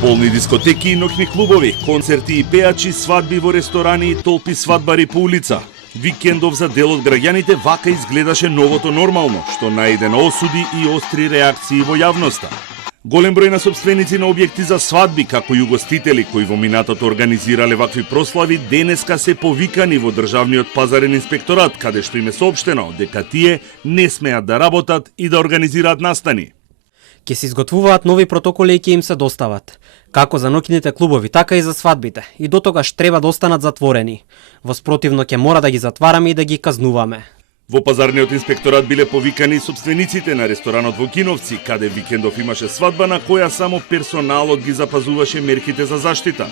Полни дискотеки и ноќни клубови, концерти и пеачи, свадби во ресторани и толпи свадбари по улица. Викендов за дел од граѓаните вака изгледаше новото нормално, што најде на осуди и остри реакции во јавноста. Голем број на собственици на објекти за свадби, како и угостители кои во минатото организирале вакви прослави, денеска се повикани во Државниот пазарен инспекторат, каде што им е соопштено дека тие не смеат да работат и да организираат настани. Ќе се изготвуваат нови протоколи и ќе им се достават, како за ноќните клубови, така и за свадбите, и до тогаш треба да останат затворени. Во спротивно ќе мора да ги затвараме и да ги казнуваме. Во пазарниот инспекторат биле повикани собствениците на ресторанот во Киновци, каде Викендов имаше свадба на која само персоналот ги запазуваше мерките за заштита.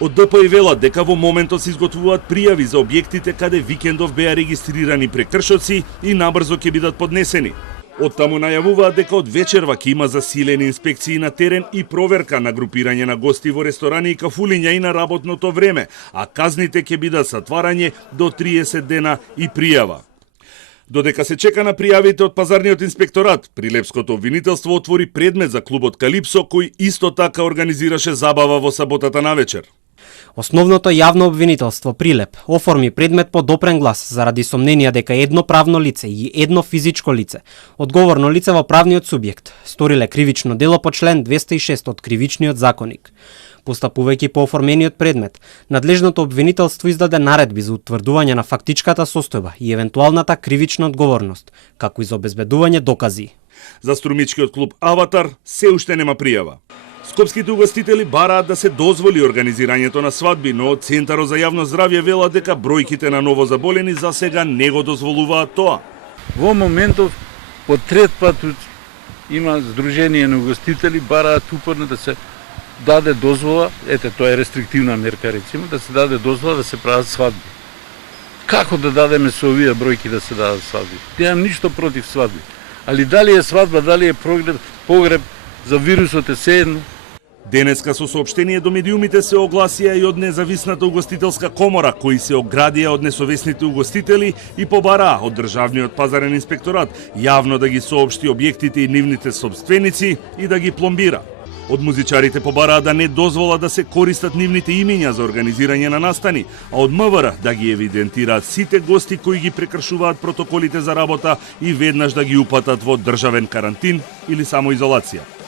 Од ДПИ велат дека во моментот се изготвуваат пријави за објектите каде Викендов беа регистрирани прекршоци и набрзо ќе бидат поднесени. Оттаму најавуваат дека од вечерва ќе има засилени инспекции на терен и проверка на групирање на гости во ресторани и кафулиња и на работното време, а казните ќе бидат затварање до 30 дена и пријава. Додека се чека на пријавите од пазарниот инспекторат, Прилепското обвинителство отвори предмет за клубот Калипсо, кој исто така организираше забава во саботата навечер. Основното јавно обвинителство Прилеп оформи предмет по допрен глас заради сомненија дека едно правно лице и едно физичко лице, одговорно лице во правниот субјект, сториле кривично дело по член 206 од Кривичниот законник. Постапувајќи по оформениот предмет, надлежното обвинителство издаде наредби за утврдување на фактичката состојба и евентуалната кривична одговорност, како и за обезбедување докази. За струмичкиот клуб Аватар се уште нема пријава. Скопските угостители бараат да се дозволи организирањето на свадби, но Центарот за јавно здравје вела дека бројките на новозаболени за сега не го дозволуваат тоа. Во моментов по трет пат има Сдружение на угостители, бараат упорно да се даде дозвола, тоа е рестриктивна мерка речиме, да се даде дозвола да се прават свадби. Како да дадеме со овие бројки да се дадат свадби? Немам ништо против свадби. Али дали е свадба, дали е погреб, за вирусот е сеедно. Денеска со соопштение до медиумите се огласија и од независната угостителска комора, кои се оградија од несовесните угостители и побараа од Државниот пазарен инспекторат јавно да ги соопшти објектите и нивните собственици и да ги пломбира. Од музичарите побараа да не дозвола да се користат нивните имиња за организирање на настани, а од МВР да ги евидентираат сите гости кои ги прекршуваат протоколите за работа и веднаш да ги упатат во државен карантин или самоизолација.